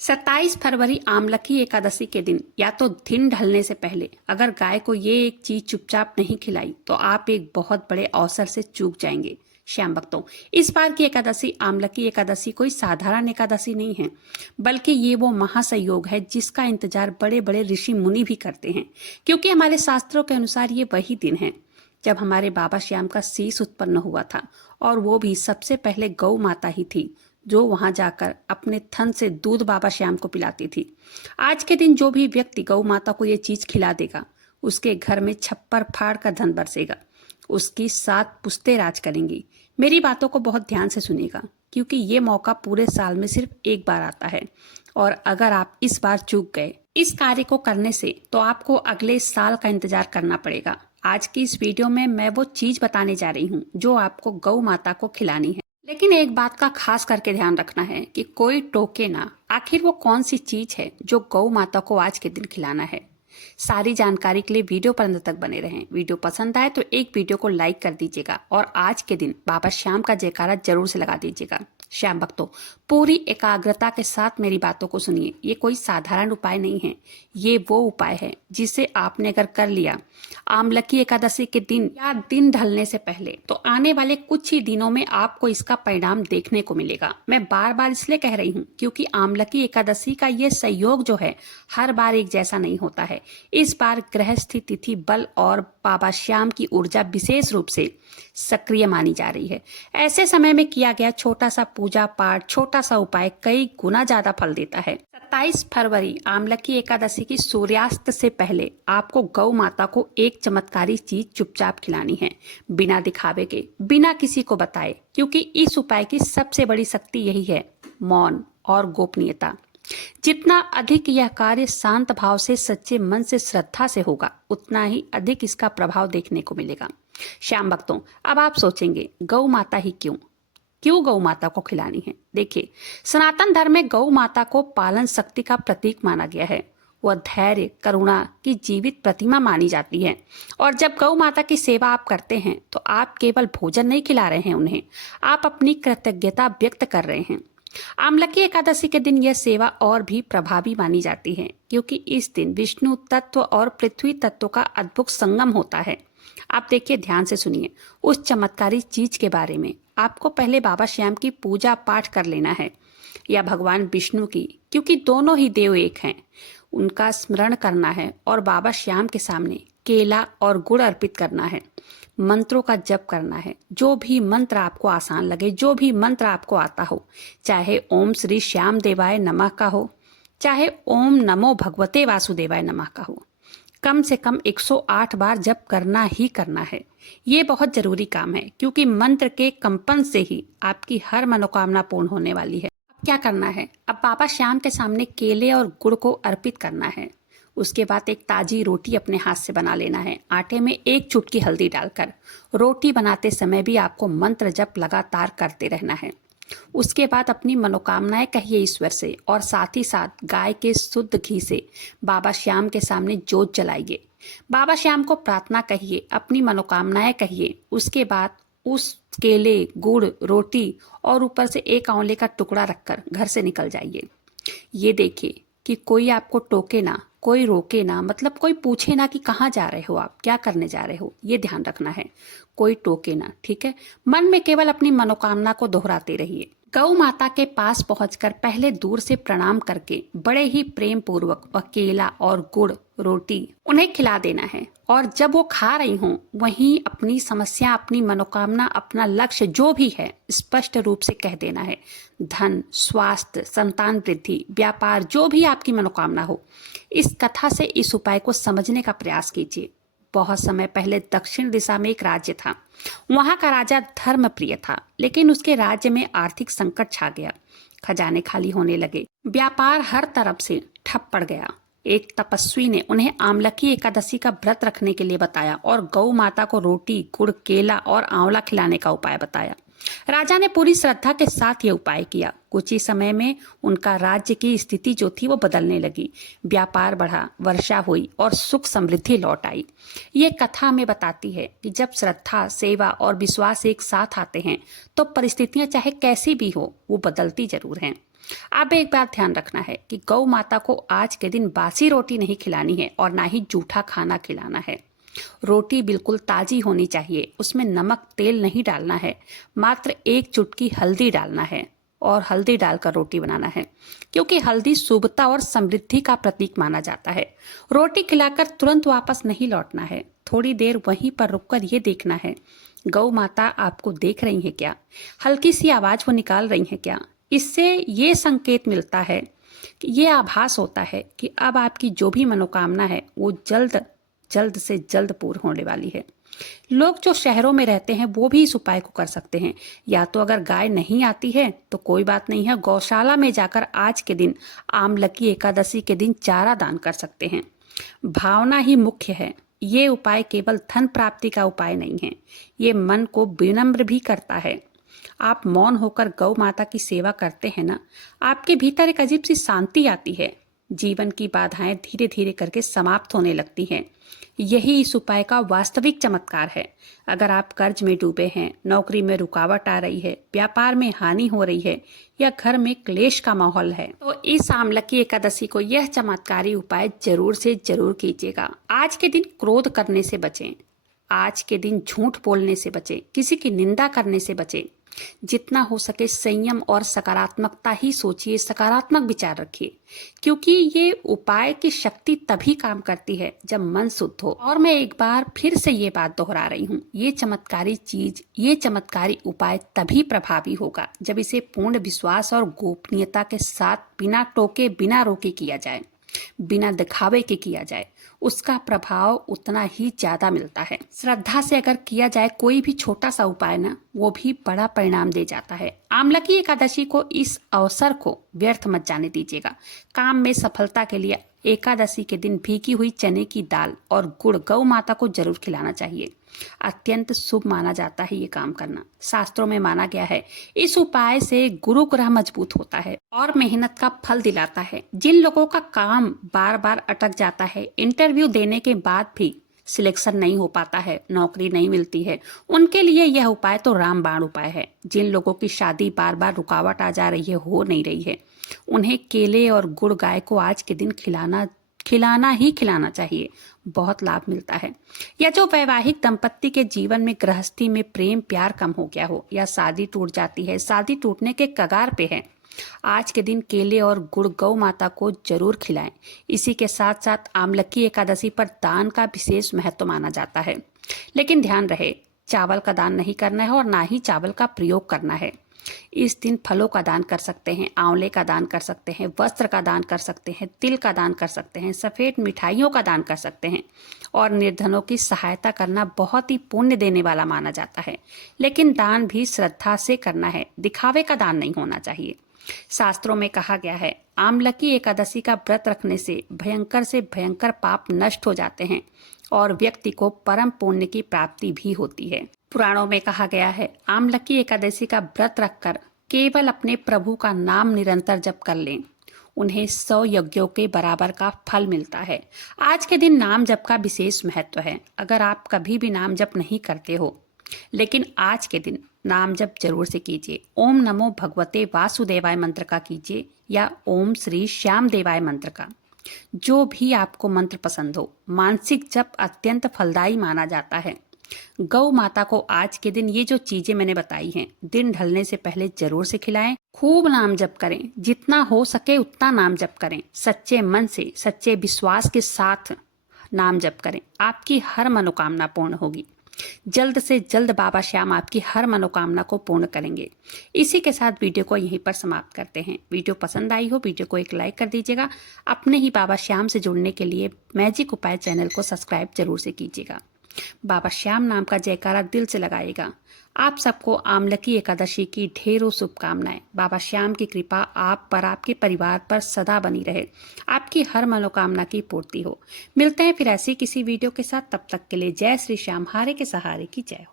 27 फरवरी आमलकी एकादशी के दिन या तो दिन ढलने से पहले अगर गाय को ये एक चीज चुपचाप नहीं खिलाई तो आप एक बहुत बड़े अवसर से चूक जाएंगे। श्याम भक्तों, इस बार की एकादशी आमलकी एकादशी कोई साधारण एकादशी नहीं है, बल्कि ये वो महासंयोग है जिसका इंतजार बड़े बड़े ऋषि मुनि भी करते हैं, क्योंकि हमारे शास्त्रों के अनुसार ये वही दिन है जब हमारे बाबा श्याम का शीश उत्पन्न हुआ था, और वो भी सबसे पहले गौ माता ही थी जो वहां जाकर अपने थन से दूध बाबा श्याम को पिलाती थी। आज के दिन जो भी व्यक्ति गौ माता को ये चीज खिला देगा, उसके घर में छप्पर फाड़ का धन बरसेगा, उसकी 7 पुश्तें राज करेंगी। मेरी बातों को बहुत ध्यान से सुनिएगा, क्योंकि ये मौका पूरे साल में सिर्फ एक बार आता है, और अगर आप इस बार चूक गए इस कार्य को करने से तो आपको अगले साल का इंतजार करना पड़ेगा। आज की इस वीडियो में मैं वो चीज बताने जा रही हूँ जो आपको गौ माता को खिलानी है, लेकिन एक बात का खास करके ध्यान रखना है कि कोई टोके ना, आखिर वो कौन सी चीज है जो गौ माता को आज के दिन खिलाना है। सारी जानकारी के लिए वीडियो पर अंत तक बने रहें। वीडियो पसंद आए तो एक वीडियो को लाइक कर दीजिएगा, और आज के दिन बाबा श्याम का जयकारा जरूर से लगा दीजिएगा। श्याम भक्तों, पूरी एकाग्रता के साथ मेरी बातों को सुनिए। ये कोई साधारण उपाय नहीं है, ये वो उपाय है जिसे आपने अगर कर लिया आमलकी एकादशी के दिन या दिन ढलने से पहले, तो आने वाले कुछ ही दिनों में आपको इसका परिणाम देखने को मिलेगा। मैं बार बार इसलिए कह रही हूँ क्योंकि आमलकी एकादशी का ये संयोग जो है हर बार एक जैसा नहीं होता है। इस बार गृहस्थी तिथि बल और बाबा श्याम की ऊर्जा विशेष रूप से सक्रिय मानी जा रही है। ऐसे समय में किया गया छोटा सा पूजा पाठ, छोटा सा उपाय कई गुना ज्यादा फल देता है। 27 फरवरी आमलकी एकादशी की सूर्यास्त से पहले आपको गौ माता को एक चमत्कारी चीज चुपचाप खिलानी है, बिना दिखावे के, बिना किसी को बताए, क्योंकि इस उपाय की सबसे बड़ी शक्ति यही है, मौन और गोपनीयता। जितना अधिक यह कार्य शांत भाव से, सच्चे मन से, श्रद्धा से होगा, उतना ही अधिक इसका प्रभाव देखने को मिलेगा। श्याम भक्तों, अब आप सोचेंगे गौ माता ही क्यों गौ माता को खिलानी है। देखिए, सनातन धर्म में गौ माता को पालन शक्ति का प्रतीक माना गया है। वह धैर्य, करुणा की जीवित प्रतिमा मानी जाती है, और जब गौ माता की सेवा आप करते हैं तो आप केवल भोजन नहीं खिला रहे हैं उन्हें, आप अपनी कृतज्ञता व्यक्त कर रहे हैं। आमलकी एकादशी के दिन यह सेवा और भी प्रभावी मानी जाती है, क्योंकि इस दिन विष्णु तत्व और पृथ्वी तत्व का अद्भुत संगम होता है। आप देखिए, ध्यान से सुनिए उस चमत्कारी चीज के बारे में। आपको पहले बाबा श्याम की पूजा पाठ कर लेना है, या भगवान विष्णु की, क्योंकि दोनों ही देव एक हैं, उनका स्मरण करना है, और बाबा श्याम के सामने केला और गुड़ अर्पित करना है। मंत्रों का जप करना है, जो भी मंत्र आपको आसान लगे, जो भी मंत्र आपको आता हो, चाहे ओम श्री श्याम देवाय नमः का हो, चाहे ओम नमो भगवते वासुदेवाय नमः का हो, कम से कम 108 बार जप करना ही करना है। ये बहुत जरूरी काम है, क्योंकि मंत्र के कंपन से ही आपकी हर मनोकामना पूर्ण होने वाली है। अब क्या करना है? अब बाबा श्याम के सामने केले और गुड़ को अर्पित करना है। उसके बाद एक ताजी रोटी अपने हाथ से बना लेना है, आटे में 1 चुटकी हल्दी डालकर। रोटी बनाते समय भी आपको मंत्र जप लगातार करते रहना है। उसके बाद अपनी मनोकामनाएं कहिए ईश्वर से, और साथ ही साथ गाय के शुद्ध घी से बाबा श्याम के सामने जोत जलाइए। बाबा श्याम को प्रार्थना कहिए, अपनी मनोकामनाएं कहिए। उसके बाद उस केले, गुड़, रोटी और ऊपर से 1 आंवले का टुकड़ा रखकर घर से निकल जाइए। ये देखिए कि कोई आपको टोके ना, कोई रोके ना, मतलब कोई पूछे ना कि कहाँ जा रहे हो, आप क्या करने जा रहे हो, ये ध्यान रखना है। कोई टोके ना, ठीक है? मन में केवल अपनी मनोकामना को दोहराते रहिए। गौ माता के पास पहुंचकर पहले दूर से प्रणाम करके बड़े ही प्रेम पूर्वक केला और गुड़, रोटी उन्हें खिला देना है, और जब वो खा रही हों वहीं अपनी समस्या, अपनी मनोकामना, अपना लक्ष्य जो भी है स्पष्ट रूप से कह देना है। धन, स्वास्थ्य, संतान वृद्धि, व्यापार, जो भी आपकी मनोकामना हो, इस कथा से इस उपाय को समझने का प्रयास कीजिए। बहुत समय पहले दक्षिण दिशा में एक राज्य था। वहां का राजा धर्मप्रिय था, लेकिन उसके राज्य में आर्थिक संकट छा गया। खजाने खाली होने लगे, व्यापार हर तरफ से ठप पड़ गया। एक तपस्वी ने उन्हें आमलकी एकादशी का व्रत रखने के लिए बताया, और गौ माता को रोटी, गुड़, केला और आंवला खिलाने का उपाय बताया। राजा ने पूरी श्रद्धा के साथ ये उपाय किया। कुछ ही समय में उनका राज्य की स्थिति जो थी वो बदलने लगी। व्यापार बढ़ा, वर्षा हुई और सुख समृद्धि लौट आई। ये कथा हमें बताती है कि जब श्रद्धा, सेवा और विश्वास एक साथ आते हैं तो परिस्थितियां चाहे कैसी भी हो वो बदलती जरूर हैं। अब एक बात ध्यान रखना है कि गौ माता को आज के दिन बासी रोटी नहीं खिलानी है और ना ही जूठा खाना खिलाना है। रोटी बिल्कुल ताजी होनी चाहिए, उसमें नमक तेल नहीं डालना है, मात्र एक चुटकी हल्दी डालना है और हल्दी डालकर रोटी बनाना है, क्योंकि हल्दी शुभता और समृद्धि का प्रतीक माना जाता है। रोटी खिलाकर तुरंत वापस नहीं लौटना है, थोड़ी देर वहीं पर रुककर ये देखना है गौ माता आपको देख रही है क्या, हल्की सी आवाज वो निकाल रही है क्या। इससे ये संकेत मिलता है कि ये आभास होता है कि अब आपकी जो भी मनोकामना है वो जल्द से जल्द पूर्ण होने वाली है। लोग जो शहरों में रहते हैं वो भी इस उपाय को कर सकते हैं। या तो अगर गाय नहीं आती है तो कोई बात नहीं है, गौशाला में जाकर आज के दिन आमलकी एकादशी के दिन चारा दान कर सकते हैं। भावना ही मुख्य है। ये उपाय केवल धन प्राप्ति का उपाय नहीं है, ये मन को विनम्र भी करता है। आप मौन होकर गौ माता की सेवा करते हैं ना, आपके भीतर एक अजीब सी शांति आती है। जीवन की बाधाएं धीरे धीरे करके समाप्त होने लगती हैं। यही इस उपाय का वास्तविक चमत्कार है। अगर आप कर्ज में डूबे हैं, नौकरी में रुकावट आ रही है, व्यापार में हानि हो रही है या घर में क्लेश का माहौल है, तो इस आमलकी एकादशी को यह चमत्कारी उपाय जरूर से जरूर कीजिएगा। आज के दिन क्रोध करने से बचें, आज के दिन झूठ बोलने से बचें, किसी की निंदा करने से बचें। जितना हो सके संयम और सकारात्मकता ही सोचिए, सकारात्मक विचार रखिए, क्योंकि ये उपाय की शक्ति तभी काम करती है जब मन शुद्ध हो। और मैं एक बार फिर से ये बात दोहरा रही हूँ, ये चमत्कारी चीज, ये चमत्कारी उपाय तभी प्रभावी होगा जब इसे पूर्ण विश्वास और गोपनीयता के साथ बिना टोके बिना रोके किया जाए, बिना दिखावे के किया जाए। उसका प्रभाव उतना ही ज्यादा मिलता है। श्रद्धा से अगर किया जाए कोई भी छोटा सा उपाय ना, वो भी बड़ा परिणाम दे जाता है। आमलकी एकादशी को, इस अवसर को व्यर्थ मत जाने दीजिएगा। काम में सफलता के लिए एकादशी के दिन भीगी हुई चने की दाल और गुड़ गौ माता को जरूर खिलाना चाहिए। अत्यंत शुभ माना जाता है ये काम करना। शास्त्रों में माना गया है इस उपाय से गुरु ग्रह मजबूत होता है और मेहनत का फल दिलाता है। जिन लोगों का काम बार बार अटक जाता है, इंटरव्यू देने के बाद भी सिलेक्शन नहीं हो पाता है, नौकरी नहीं मिलती है, उनके लिए यह उपाय तो रामबाण उपाय है। जिन लोगों की शादी बार बार रुकावट आ जा रही है, हो नहीं रही है, उन्हें केले और गुड़ गाय को आज के दिन खिलाना चाहिए। बहुत लाभ मिलता है। या जो वैवाहिक दंपत्ति के जीवन में, गृहस्थी में प्रेम प्यार कम हो गया हो या शादी टूट जाती है, शादी टूटने के कगार पे है, आज के दिन केले और गुड़ गौ माता को जरूर खिलाएं। इसी के साथ साथ आमलकी एकादशी पर दान का विशेष महत्व माना जाता है। लेकिन ध्यान रहे, चावल का दान नहीं करना है और ना ही चावल का प्रयोग करना है। इस दिन फलों का दान कर सकते हैं, आंवले का दान कर सकते हैं, वस्त्र का दान कर सकते हैं, तिल का दान कर सकते हैं, सफेद मिठाइयों का दान कर सकते हैं और निर्धनों की सहायता करना बहुत ही पुण्य देने वाला माना जाता है। लेकिन दान भी श्रद्धा से करना है, दिखावे का दान नहीं होना चाहिए। शास्त्रों में कहा गया है आमलकी एकादशी का व्रत रखने से भयंकर पाप नष्ट हो जाते हैं और व्यक्ति को परम पुण्य की प्राप्ति भी होती है। पुराणों में कहा गया है आमलकी एकादशी का व्रत रखकर केवल अपने प्रभु का नाम निरंतर जप कर लें, उन्हें 100 यज्ञों के बराबर का फल मिलता है। आज के दिन नाम जप का विशेष महत्व है। अगर आप कभी भी नाम जप नहीं करते हो, लेकिन आज के दिन नाम जप जरूर से कीजिए। ओम नमो भगवते वासुदेवाय मंत्र का कीजिए या ओम श्री श्याम देवाय मंत्र का, जो भी आपको मंत्र पसंद हो। मानसिक जप अत्यंत फलदायी माना जाता है। गौ माता को आज के दिन ये जो चीजें मैंने बताई हैं, दिन ढलने से पहले जरूर से खिलाएं। खूब नाम जप करें, जितना हो सके उतना नाम जप करें। सच्चे मन से, सच्चे विश्वास के साथ नाम जप करें, आपकी हर मनोकामना पूर्ण होगी। जल्द से जल्द बाबा श्याम आपकी हर मनोकामना को पूर्ण करेंगे। इसी के साथ वीडियो को यहीं पर समाप्त करते हैं। वीडियो पसंद आई हो, वीडियो को एक लाइक कर दीजिएगा। अपने ही बाबा श्याम से जुड़ने के लिए मैजिक उपाय चैनल को सब्सक्राइब जरूर से कीजिएगा। बाबा श्याम नाम का जयकारा दिल से लगाइएगा। आप सबको आमलकी एकादशी की ढेरों शुभकामनाएं। बाबा श्याम की कृपा आप पर, आपके परिवार पर सदा बनी रहे, आपकी हर मनोकामना की पूर्ति हो। मिलते हैं फिर ऐसी किसी वीडियो के साथ, तब तक के लिए जय श्री श्याम, हारे के सहारे की जय हो।